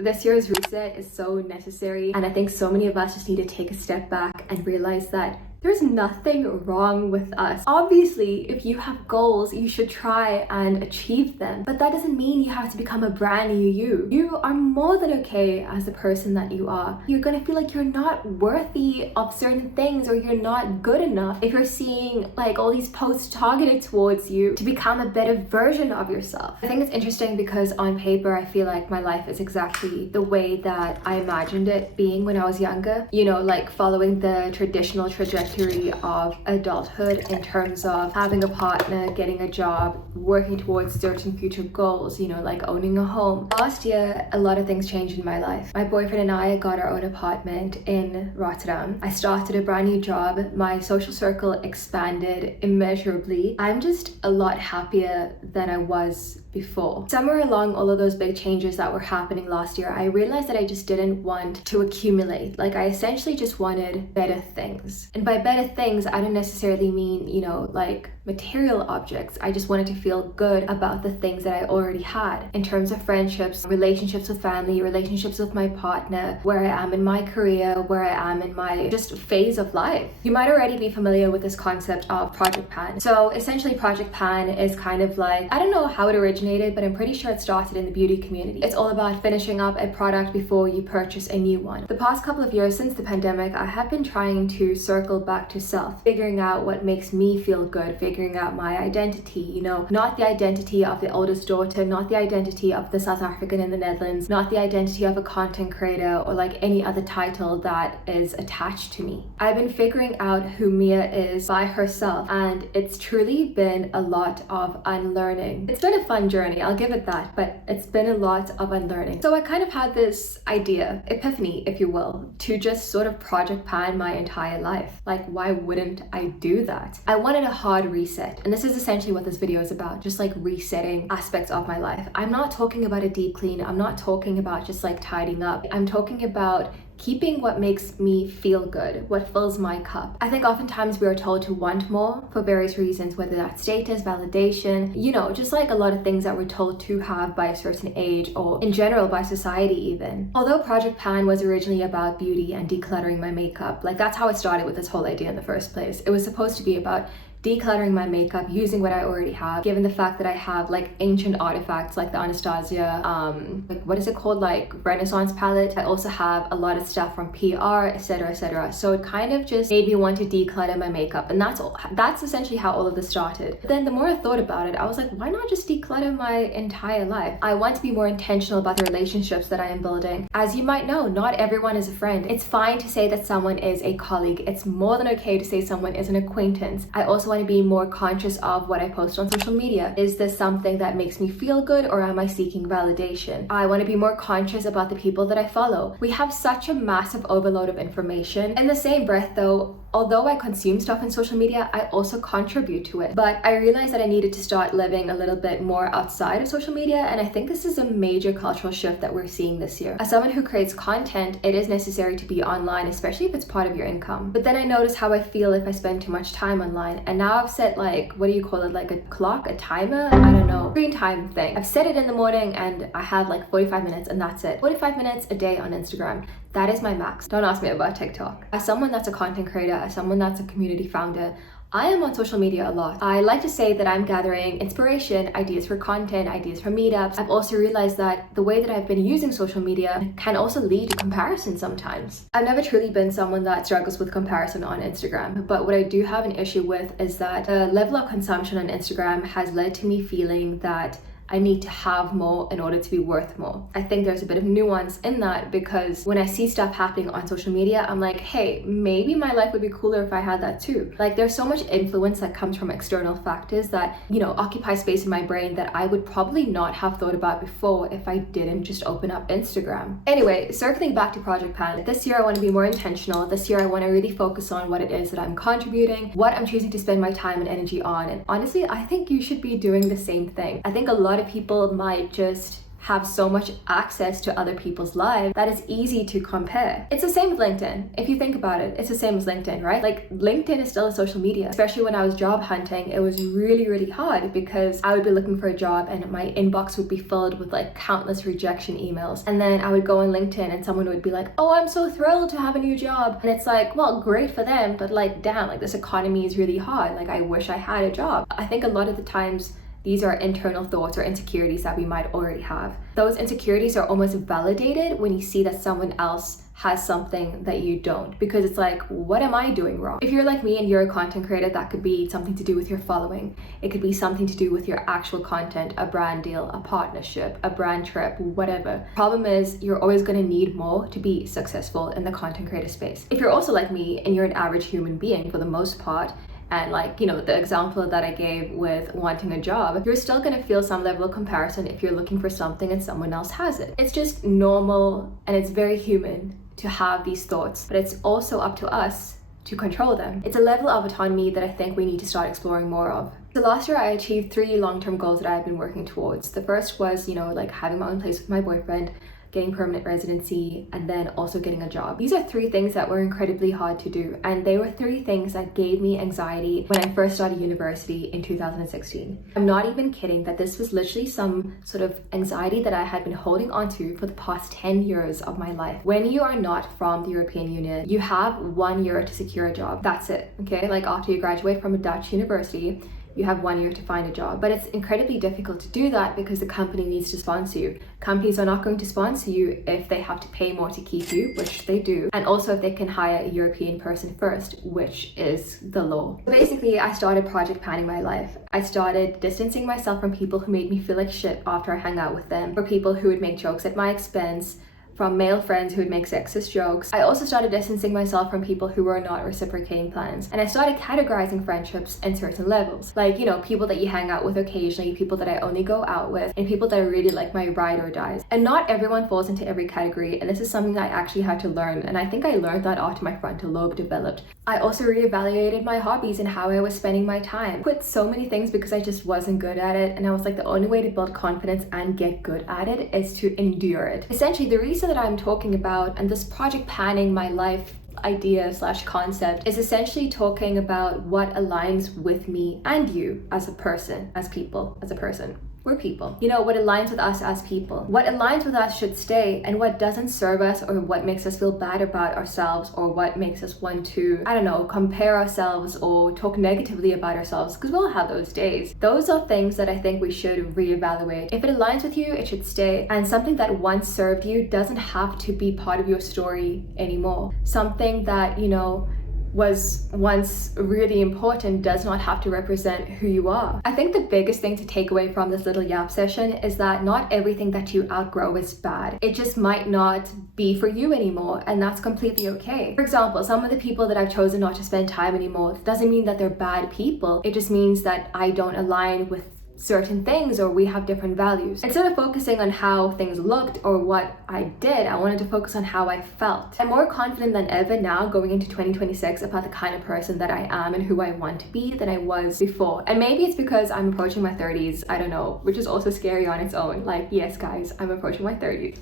This year's reset is so necessary, and I think so many of us just need to take a step back and realize that there's nothing wrong with us. Obviously, if you have goals, you should try and achieve them. But that doesn't mean you have to become a brand new you. You are more than okay as the person that you are. You're gonna feel like you're not worthy of certain things, or you're not good enough if you're seeing like all these posts targeted towards you to become a better version of yourself. I think it's interesting because on paper, I feel like my life is exactly the way that I imagined it being when I was younger. You know, like following the traditional trajectory of adulthood in terms of having a partner, getting a job, working towards certain future goals, you know, like owning a home. Last year, a lot of things changed in my life. My boyfriend and I got our own apartment in Rotterdam. I started a brand new job. My social circle expanded immeasurably. I'm just a lot happier than I was before. Somewhere along all of those big changes that were happening last year, I realized that I just didn't want to accumulate. Like I essentially just wanted better things. And by better things, I don't necessarily mean, you know, like material objects. I just wanted to feel good about the things that I already had in terms of friendships, relationships with family, relationships with my partner, where I am in my career, where I am in my just phase of life. You might already be familiar with this concept of Project Pan. So essentially Project Pan is kind of like, I don't know how it originated, but I'm pretty sure it started in the beauty community. It's all about finishing up a product before you purchase a new one. The past couple of years since the pandemic, I have been trying to circle back to self, figuring out what makes me feel good, figuring out my identity, you know, not the identity of the oldest daughter, not the identity of the South African in the Netherlands, not the identity of a content creator or like any other title that is attached to me. I've been figuring out who Mia is by herself, and it's truly been a lot of unlearning. It's been a fun journey, I'll give it that, but it's been a lot of unlearning. So I kind of had this idea, epiphany, if you will, to just sort of Project Pan my entire life. Like, why wouldn't I do that? I wanted a hard reset. And this is essentially what this video is about, just like resetting aspects of my life. I'm not talking about a deep clean. I'm not talking about just like tidying up. I'm talking about keeping what makes me feel good, what fills my cup. I think oftentimes we are told to want more for various reasons, whether that's status, validation, you know, just like a lot of things that we're told to have by a certain age or in general by society even. Although Project Pan was originally about beauty and decluttering my makeup, like that's how I started with this whole idea in the first place. It was supposed to be about decluttering my makeup, using what I already have, given the fact that I have like ancient artifacts like the Anastasia, like what is it called, like Renaissance palette. I also have a lot of stuff from PR, etc, etc. So it kind of just made me want to declutter my makeup, and that's essentially how all of this started. But then the more I thought about it, I was like, why not just declutter my entire life? I want to be more intentional about the relationships that I am building. As you might know, not everyone is a friend. It's fine to say that someone is a colleague. It's more than okay to say someone is an acquaintance. I also want to be more conscious of what I post on social media. Is this something that makes me feel good, or am I seeking validation? I want to be more conscious about the people that I follow. We have such a massive overload of information. In the same breath though, although I consume stuff on social media, I also contribute to it. But I realized that I needed to start living a little bit more outside of social media, and I think this is a major cultural shift that we're seeing this year. As someone who creates content, it is necessary to be online, especially if it's part of your income. But then I notice how I feel if I spend too much time online, and now I've set like, what do you call it, like a clock, a timer, I don't know, screen time thing. I've set it in the morning and I have like 45 minutes and that's it. 45 minutes a day on Instagram. That is my max. Don't ask me about TikTok. As someone that's a content creator, as someone that's a community founder, I am on social media a lot. I like to say that I'm gathering inspiration, ideas for content, ideas for meetups. I've also realized that the way that I've been using social media can also lead to comparison sometimes. I've never truly been someone that struggles with comparison on Instagram, but what I do have an issue with is that the level of consumption on Instagram has led to me feeling that I need to have more in order to be worth more. I think there's a bit of nuance in that, because when I see stuff happening on social media, I'm like, hey, maybe my life would be cooler if I had that too. Like there's so much influence that comes from external factors that, you know, occupy space in my brain that I would probably not have thought about before if I didn't just open up Instagram. Anyway, circling back to Project Pan, this year I want to be more intentional. This year I want to really focus on what it is that I'm contributing, what I'm choosing to spend my time and energy on. And honestly, I think you should be doing the same thing. I think a lot of people might just have so much access to other people's lives that it's easy to compare. It's the same with LinkedIn. If you think about it, it's the same as LinkedIn, right? Like LinkedIn is still a social media. Especially when I was job hunting, it was really hard because I would be looking for a job and my inbox would be filled with like countless rejection emails. And then I would go on LinkedIn and someone would be like, oh, I'm so thrilled to have a new job. And it's like, well, great for them, but like, damn, like this economy is really hard. Like I wish I had a job. I think a lot of the times these are internal thoughts or insecurities that we might already have. Those insecurities are almost validated when you see that someone else has something that you don't, because it's like, what am I doing wrong? If you're like me and you're a content creator, that could be something to do with your following. It could be something to do with your actual content, a brand deal, a partnership, a brand trip, whatever. Problem is, you're always going to need more to be successful in the content creator space. If you're also like me and you're an average human being for the most part, and like, you know, the example that I gave with wanting a job, you're still gonna feel some level of comparison if you're looking for something and someone else has it. It's just normal and it's very human to have these thoughts, but it's also up to us to control them. It's a level of autonomy that I think we need to start exploring more of. So last year I achieved 3 long-term goals that I've been working towards. The first was, you know, like having my own place with my boyfriend, getting permanent residency, and then also getting a job. These are 3 things that were incredibly hard to do, and they were 3 things that gave me anxiety when I first started university in 2016. I'm not even kidding that this was literally some sort of anxiety that I had been holding on to for the past 10 years of my life. When you are not from the European Union, you have 1 year to secure a job. That's it, okay? Like after you graduate from a Dutch university, you have 1 year to find a job. But it's incredibly difficult to do that because the company needs to sponsor you. Companies are not going to sponsor you if they have to pay more to keep you, which they do. And also if they can hire a European person first, which is the law. So basically, I started project planning my life. I started distancing myself from people who made me feel like shit after I hung out with them, for people who would make jokes at my expense, from male friends who would make sexist jokes. I also started distancing myself from people who were not reciprocating plans. And I started categorizing friendships in certain levels. Like, you know, people that you hang out with occasionally, people that I only go out with, and people that are really like my ride or dies. And not everyone falls into every category, and this is something that I actually had to learn, and I think I learned that after my frontal lobe developed. I also reevaluated my hobbies and how I was spending my time. Quit so many things because I just wasn't good at it, and I was like, the only way to build confidence and get good at it is to endure it. Essentially, the reason that I'm talking about and this project planning my life idea / concept is essentially talking about what aligns with me and you as a person, as people, as a person. We're people. You know, what aligns with us as people. What aligns with us should stay, and what doesn't serve us or what makes us feel bad about ourselves or what makes us want to, I don't know, compare ourselves or talk negatively about ourselves, because we'll have those days. Those are things that I think we should reevaluate. If it aligns with you, it should stay. And something that once served you doesn't have to be part of your story anymore. Something that, you know, was once really important does not have to represent who you are. I think the biggest thing to take away from this little yap session is that not everything that you outgrow is bad. It just might not be for you anymore, and that's completely okay. For example, some of the people that I've chosen not to spend time anymore doesn't mean that they're bad people. It just means that I don't align with certain things or we have different values. Instead of focusing on how things looked or what I did, I wanted to focus on how I felt. I'm more confident than ever now going into 2026 about the kind of person that I am and who I want to be than I was before. And maybe it's because I'm approaching my 30s, I don't know, which is also scary on its own. Like, yes guys, I'm approaching my 30s.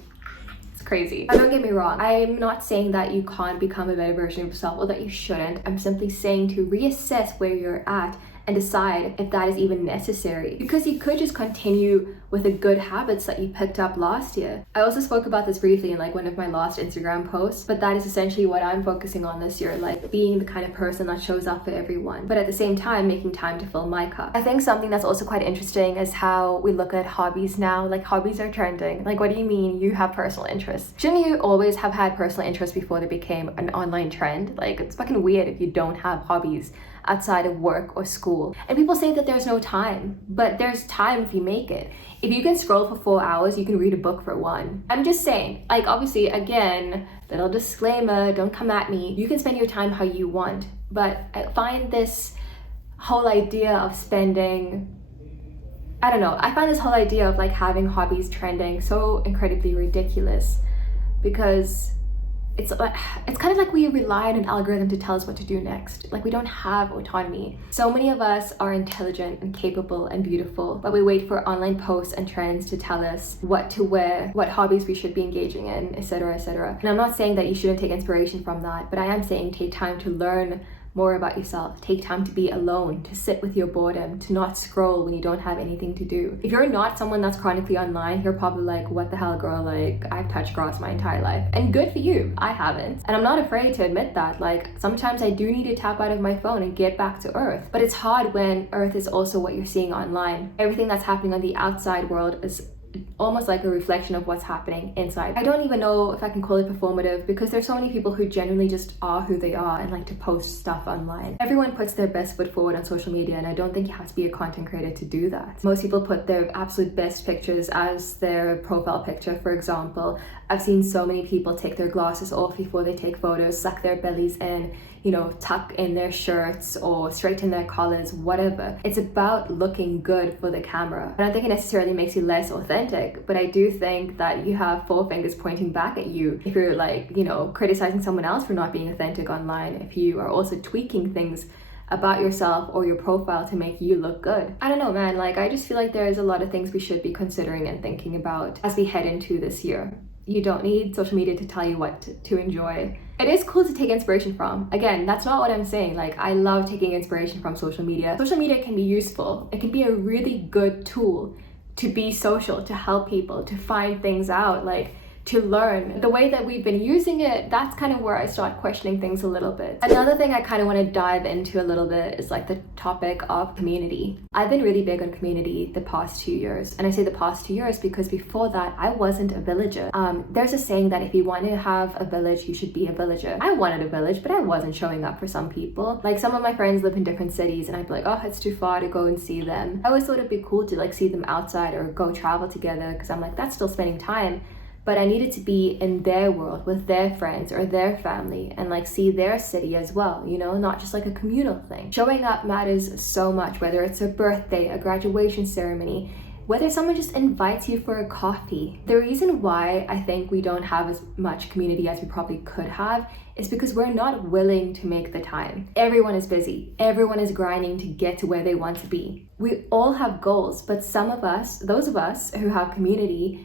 Crazy. But don't get me wrong, I'm not saying that you can't become a better version of yourself or that you shouldn't. I'm simply saying to reassess where you're at and decide if that is even necessary, because you could just continue with the good habits that you picked up last year. I also spoke about this briefly in like one of my last Instagram posts, but that is essentially what I'm focusing on this year, like being the kind of person that shows up for everyone, but at the same time making time to fill my cup. I think something that's also quite interesting is how we look at hobbies now. Like, hobbies are trending. Like, what do you mean you have personal interests? Shouldn't you always have had personal interests before they became an online trend? Like, it's fucking weird if you don't have hobbies outside of work or school. And people say that there's no time, but there's time if you make it. If you can scroll for 4 hours, you can read a book for 1. I'm just saying, like, obviously, again, little disclaimer, don't come at me. You can spend your time how you want, but I find this whole idea of spending, I don't know, I find this whole idea of like having hobbies trending so incredibly ridiculous, because it's kind of like we rely on an algorithm to tell us what to do next. Like we don't have autonomy. So many of us are intelligent and capable and beautiful, but we wait for online posts and trends to tell us what to wear, what hobbies we should be engaging in, etc., etc. And I'm not saying that you shouldn't take inspiration from that, but I am saying take time to learn more about yourself. Take time to be alone, to sit with your boredom, to not scroll when you don't have anything to do. If you're not someone that's chronically online, you're probably like, what the hell, girl? Like, I've touched grass my entire life. And good for you. I haven't. And I'm not afraid to admit that. Like, sometimes I do need to tap out of my phone and get back to earth. But it's hard when earth is also what you're seeing online. Everything that's happening on the outside world is almost like a reflection of what's happening inside. I don't even know if I can call it performative, because there's so many people who genuinely just are who they are and like to post stuff online. Everyone puts their best foot forward on social media, and I don't think you have to be a content creator to do that. Most people put their absolute best pictures as their profile picture. For example, I've seen so many people take their glasses off before they take photos, suck their bellies in, you know, tuck in their shirts or straighten their collars, whatever. It's about looking good for the camera. I don't think it necessarily makes you less authentic, but I do think that you have four fingers pointing back at you if you're like, you know, criticizing someone else for not being authentic online, if you are also tweaking things about yourself or your profile to make you look good. I don't know, man, like I just feel like there's a lot of things we should be considering and thinking about as we head into this year. You don't need social media to tell you what to enjoy. It is cool to take inspiration from. Again, that's not what I'm saying. Like, I love taking inspiration from social media. Social media can be useful. It can be a really good tool to be social, to help people, to find things out, like to learn. The way that we've been using it, that's kind of where I start questioning things a little bit. Another thing I kind of want to dive into a little bit is like the topic of community. I've been really big on community the past 2 years. And I say the past 2 years because before that, I wasn't a villager. There's a saying that if you want to have a village, you should be a villager. I wanted a village, but I wasn't showing up for some people. Like some of my friends live in different cities and I'd be like, oh, it's too far to go and see them. I always thought it'd be cool to like see them outside or go travel together, because I'm like, that's still spending time. But I needed to be in their world with their friends or their family and like see their city as well, you know, not just like a communal thing. Showing up matters so much, whether it's a birthday, a graduation ceremony, whether someone just invites you for a coffee. The reason why I think we don't have as much community as we probably could have is because we're not willing to make the time. Everyone is busy. Everyone is grinding to get to where they want to be. We all have goals, but some of us, those of us who have community,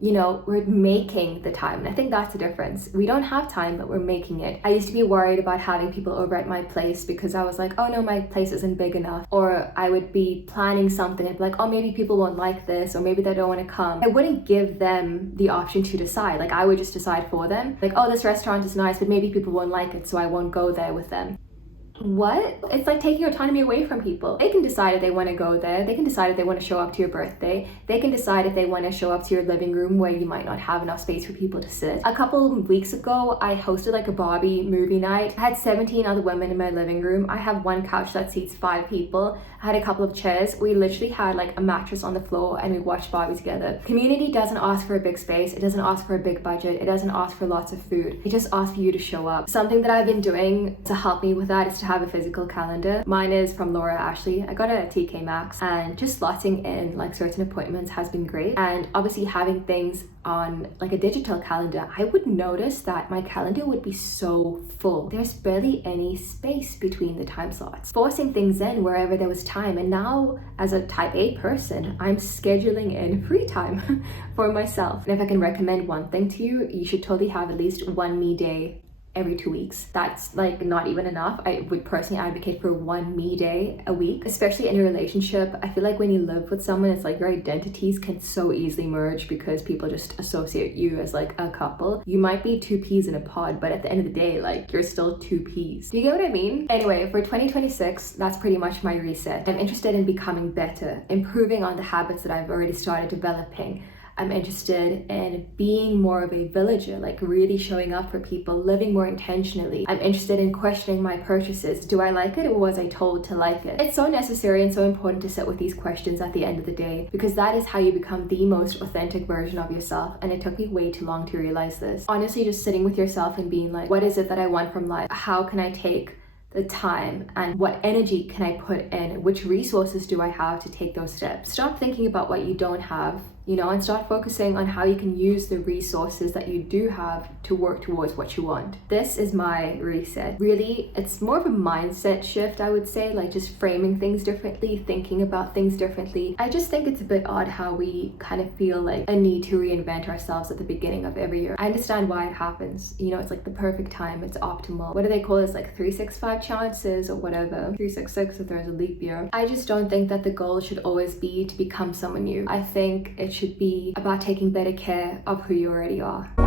you know, we're making the time. And I think that's the difference. We don't have time, but we're making it. I used to be worried about having people over at my place because I was like, oh no, my place isn't big enough. Or I would be planning something and be like, oh, maybe people won't like this, or maybe they don't want to come. I wouldn't give them the option to decide. Like I would just decide for them. Like, oh, this restaurant is nice, but maybe people won't like it, so I won't go there with them. What? It's like taking autonomy away from people. They can decide if they want to go there. They can decide if they want to show up to your birthday. They can decide if they want to show up to your living room where you might not have enough space for people to sit. A couple of weeks ago, I hosted like a Barbie movie night. I had 17 other women in my living room. I have one couch that seats 5 people. I had a couple of chairs. We literally had like a mattress on the floor and we watched Barbie together. Community doesn't ask for a big space. It doesn't ask for a big budget. It doesn't ask for lots of food. It just asks for you to show up. Something that I've been doing to help me with that is to have a physical calendar. Mine is from Laura Ashley. I got it at TK Maxx, and just slotting in like certain appointments has been great. And obviously having things on like a digital calendar, I would notice that my calendar would be so full. There's barely any space between the time slots. Forcing things in wherever there was time. And now as a type A person, I'm scheduling in free time for myself. And if I can recommend one thing to you, you should totally have at least one me day every 2 weeks. That's like not even enough. I would personally advocate for one me day a week, especially in a relationship. I feel like when you live with someone, it's like your identities can so easily merge because people just associate you as like a couple. You might be 2 peas in a pod, but at the end of the day, like you're still 2 peas. Do you get what I mean? Anyway, for 2026, that's pretty much my reset. I'm interested in becoming better, improving on the habits that I've already started developing. I'm interested in being more of a villager, like really showing up for people, living more intentionally. I'm interested in questioning my purchases. Do I like it, or was I told to like it? It's so necessary and so important to sit with these questions at the end of the day, because that is how you become the most authentic version of yourself. And it took me way too long to realize this. Honestly, just sitting with yourself and being like, what is it that I want from life? How can I take the time, and what energy can I put in? Which resources do I have to take those steps? Stop thinking about what you don't have you know, and start focusing on how you can use the resources that you do have to work towards what you want. This is my reset. Really, it's more of a mindset shift, I would say, like just framing things differently, thinking about things differently. I just think it's a bit odd how we kind of feel like a need to reinvent ourselves at the beginning of every year. I understand why it happens. You know, it's like the perfect time, it's optimal. What do they call this? Like 365 chances or whatever. 366 if there's a leap year. I just don't think that the goal should always be to become someone new. I think it should be about taking better care of who you already are.